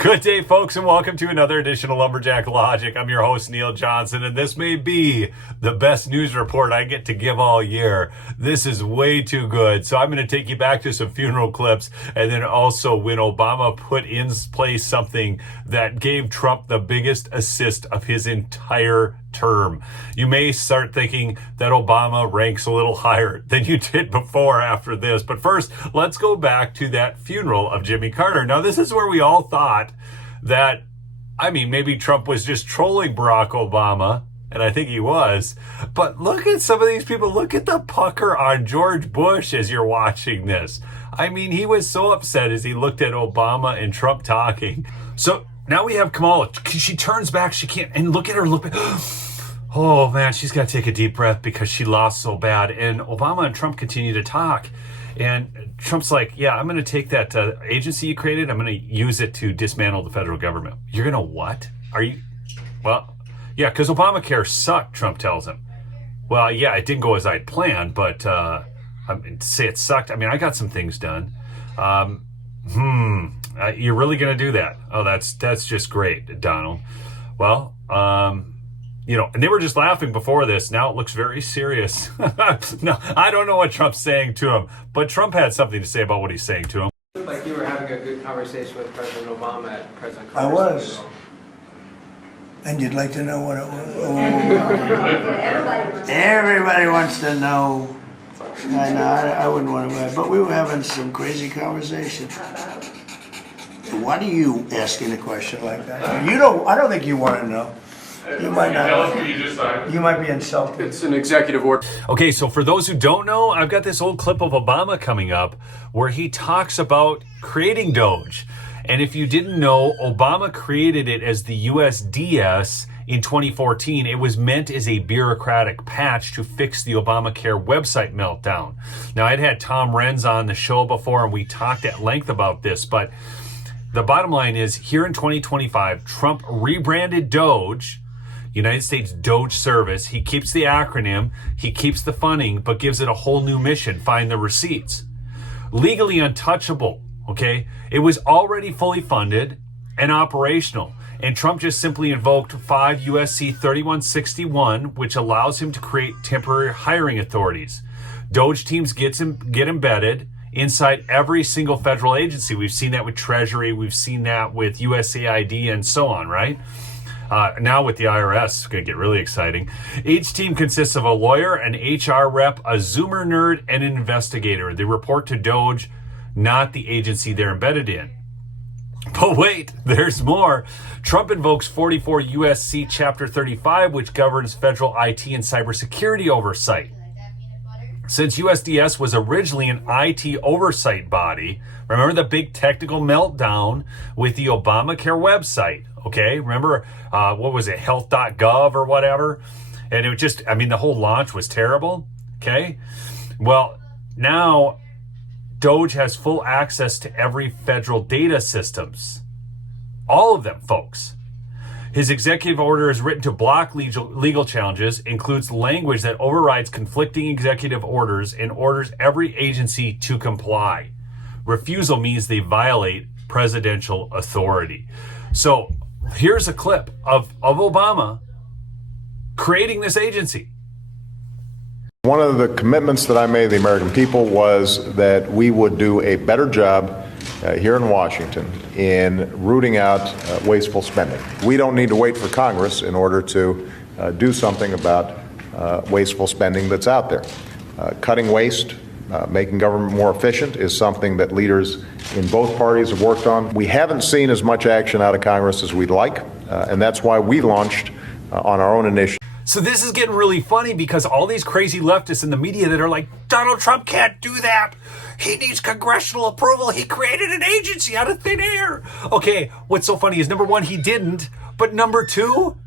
Good day, folks, and welcome to another edition of Lumberjack Logic. I'm your host, Neil Johnson, and this may be the best news report I get to give all year. This is way too good, so I'm going to take you back to some funeral clips, and then also when Obama put in place something that gave Trump the biggest assist of his entire term. You may start thinking that Obama ranks a little higher than you did before after this. But first, let's go back to that funeral of Jimmy Carter. Now, this is where we all thought that, maybe Trump was just trolling Barack Obama, and I think he was. But look at some of these people. Look at the pucker on George Bush as you're watching this. He was so upset as he looked at Obama and Trump talking. So now we have Kamala. She turns back. She can't. And look at her. Look. Oh, man, she's got to take a deep breath because she lost so bad. And Obama and Trump continue to talk. And Trump's like, yeah, I'm going to take that agency you created. I'm going to use it to dismantle the federal government. You're going to what? Are you? Well, yeah, because Obamacare sucked, Trump tells him. Well, yeah, it didn't go as I'd planned, but to say it sucked, I got some things done. You're really going to do that? Oh, that's just great, Donald. Well, and they were just laughing before this. Now it looks very serious. No, I don't know what Trump's saying to him, but Trump had something to say about what he's saying to him. It looked like you were having a good conversation with President Obama at President Carter's I was. funeral. And you'd like to know what it was? Oh. Everybody wants to know. I know, I wouldn't want to, but we were having some crazy conversation. Why are you asking a question like that? I don't think you want to know. You might not. You might be insulted. It's an executive order. Okay, so for those who don't know, I've got this old clip of Obama coming up where he talks about creating DOGE. And if you didn't know, Obama created it as the USDS in 2014. It was meant as a bureaucratic patch to fix the Obamacare website meltdown. Now, I'd had Tom Renz on the show before, and we talked at length about this, but the bottom line is, here in 2025, Trump rebranded DOGE, United States DOGE Service. He keeps the acronym, he keeps the funding, but gives it a whole new mission: find the receipts. Legally untouchable, okay? It was already fully funded and operational, and Trump just simply invoked 5 USC 3161, which allows him to create temporary hiring authorities. DOGE teams get embedded inside every single federal agency. We've seen that with Treasury, we've seen that with USAID, and so on, right? Now with the IRS, it's going to get really exciting. Each team consists of a lawyer, an HR rep, a Zoomer nerd, and an investigator. They report to DOGE, not the agency they're embedded in. But wait, there's more. Trump invokes 44 USC Chapter 35, which governs federal IT and cybersecurity oversight. Since USDS was originally an IT oversight body, remember the big technical meltdown with the Obamacare website, okay? Remember, what was it, health.gov or whatever? And it was just, the whole launch was terrible, okay? Well, now DOGE has full access to every federal data systems. All of them, folks. His executive order is written to block legal challenges, includes language that overrides conflicting executive orders and orders every agency to comply. Refusal means they violate presidential authority. So here's a clip of Obama creating this agency. One of the commitments that I made to the American people was that we would do a better job here in Washington in rooting out wasteful spending. We don't need to wait for Congress in order to do something about wasteful spending that's out there. Cutting waste, making government more efficient is something that leaders in both parties have worked on. We haven't seen as much action out of Congress as we'd like, and that's why we launched on our own initiative. So this is getting really funny because all these crazy leftists in the media that are like, Donald Trump can't do that. He needs congressional approval. He created an agency out of thin air. Okay, what's so funny is, number one, he didn't. But number two,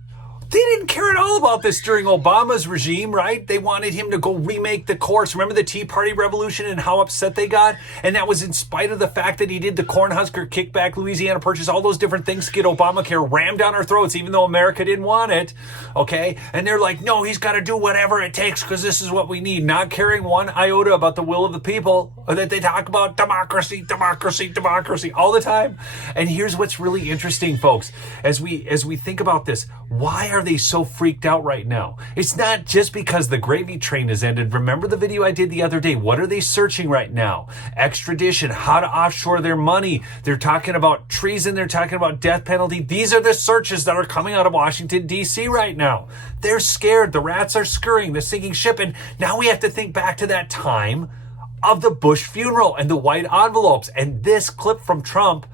They didn't care at all about this during Obama's regime, right? They wanted him to go remake the course. Remember the Tea Party Revolution and how upset they got? And that was in spite of the fact that he did the Cornhusker kickback, Louisiana Purchase, all those different things to get Obamacare rammed down our throats, even though America didn't want it, okay? And they're like, no, he's got to do whatever it takes because this is what we need, not caring one iota about the will of the people, or that they talk about democracy, democracy, democracy all the time. And here's what's really interesting, folks, as we think about this. Why are they so freaked out right now? It's not just because the gravy train has ended. Remember the video I did the other day? What are they searching right now? Extradition, how to offshore their money. They're talking about treason. They're talking about death penalty. These are the searches that are coming out of Washington, D.C. right now. They're scared. The rats are scurrying. The sinking ship. And now we have to think back to that time of the Bush funeral and the white envelopes. And this clip from Trump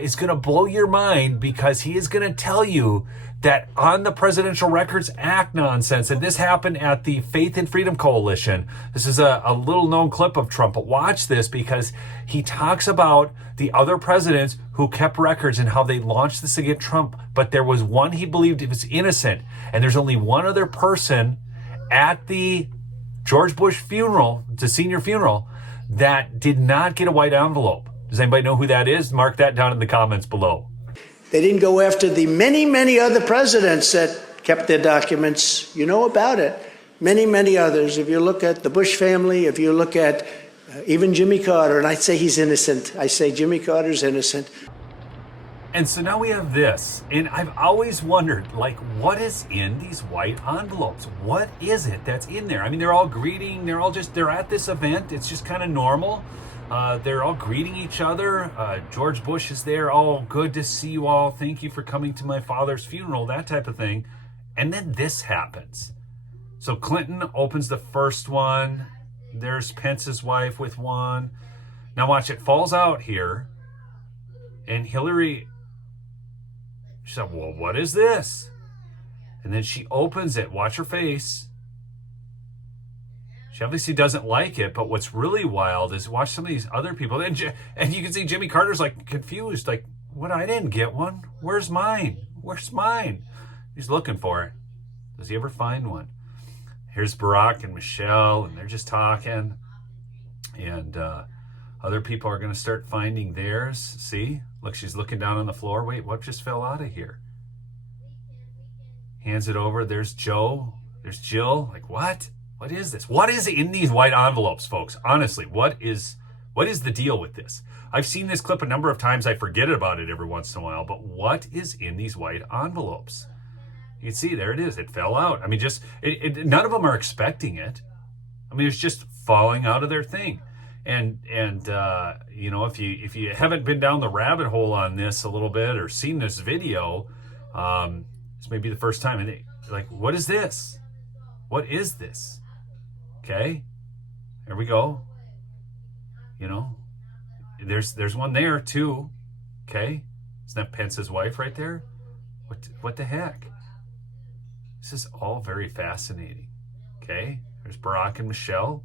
is going to blow your mind because he is going to tell you that on the Presidential Records Act nonsense, and this happened at the Faith and Freedom Coalition. This is a little known clip of Trump, but watch this because he talks about the other presidents who kept records and how they launched this against Trump, but there was one he believed was innocent, and there's only one other person at the George Bush funeral, the senior funeral, that did not get a white envelope. Does anybody know who that is? Mark that down in the comments below. They didn't go after the many, many other presidents that kept their documents. You know about it. Many, many others. If you look at the Bush family, if you look at even Jimmy Carter, and I'd say he's innocent. I say Jimmy Carter's innocent. And so now we have this. And I've always wondered, like, what is in these white envelopes? What is it that's in there? I mean, they're all greeting. They're at this event. It's just kind of normal. They're all greeting each other. George Bush is there. Oh, good to see you all. Thank you for coming to my father's funeral, that type of thing. And then this happens. So Clinton opens the first one. There's Pence's wife with one. Now watch, it falls out here. And Hillary, she said, well, what is this? And then she opens it. Watch her face. She obviously doesn't like it, but what's really wild is watch some of these other people. And you can see Jimmy Carter's like confused, like, what? I didn't get one. Where's mine? Where's mine? He's looking for it. Does he ever find one? Here's Barack and Michelle, and they're just talking. And other people are going to start finding theirs. See? Look, she's looking down on the floor. Wait, what just fell out of here? Hands it over. There's Joe. There's Jill. Like, what? What is this? What is in these white envelopes, folks? Honestly, what is the deal with this? I've seen this clip a number of times. I forget about it every once in a while, but what is in these white envelopes? You can see, there it is. It fell out. I mean, none of them are expecting it. I mean, it's just falling out of their thing. And you know, if you haven't been down the rabbit hole on this a little bit or seen this video, this may be the first time. And they're like, what is this? What is this? Okay, there we go. You know, there's one there too. Okay, isn't that Pence's wife right there? What the heck? This is all very fascinating. Okay, there's Barack and Michelle.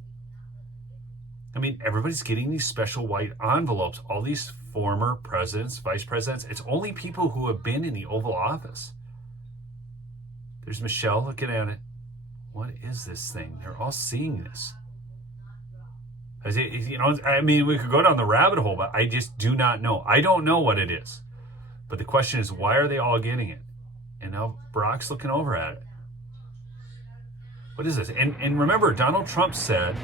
I mean, everybody's getting these special white envelopes. All these former presidents, vice presidents. It's only people who have been in the Oval Office. There's Michelle looking at it. What is this thing? They're all seeing this. You know, I mean, we could go down the rabbit hole, but I just do not know. I don't know what it is. But the question is, why are they all getting it? And now Barack's looking over at it. What is this? And remember, Donald Trump said,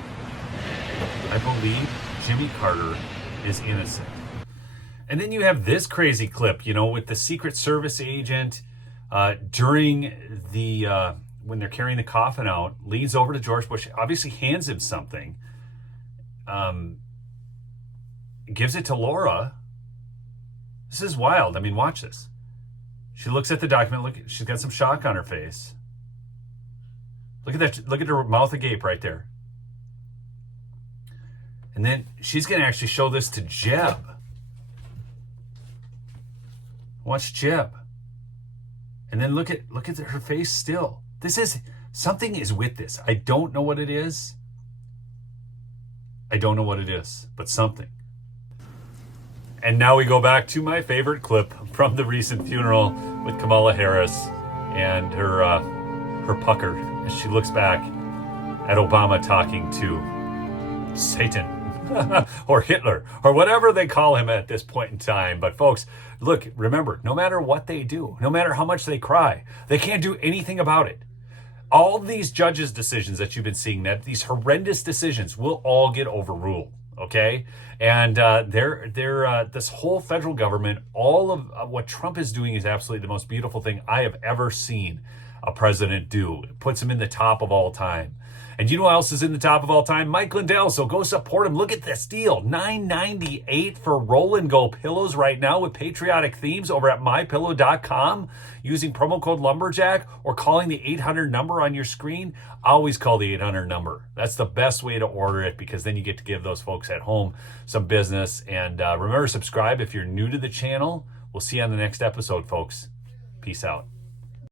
I believe Jimmy Carter is innocent. And then you have this crazy clip, you know, with the Secret Service agent during the... when they're carrying the coffin out, leads over to George Bush, obviously hands him something, gives it to Laura. This is wild. I mean, watch this. She looks at the document. Look, she's got some shock on her face. Look at that. Look at her mouth agape right there. And then she's going to actually show this to Jeb. Watch Jeb. And then look at her face still. Something is with this. I don't know what it is. But something. And now we go back to my favorite clip from the recent funeral with Kamala Harris. and her pucker as she looks back at Obama talking to Satan or Hitler or whatever they call him at this point in time. But folks, look, remember, no matter what they do, no matter how much they cry, they can't do anything about it. All these judges' decisions that you've been seeing, that these horrendous decisions will all get overruled, okay? And this whole federal government, all of what Trump is doing is absolutely the most beautiful thing I have ever seen a president do. It puts him in the top of all time. And you know who else is in the top of all time? Mike Lindell. So go support him. Look at this deal. $9.98 for Roll and Go pillows right now with patriotic themes over at mypillow.com using promo code Lumberjack or calling the 800 number on your screen. Always call the 800 number. That's the best way to order it, because then you get to give those folks at home some business. And remember, subscribe if you're new to the channel. We'll see you on the next episode, folks. Peace out.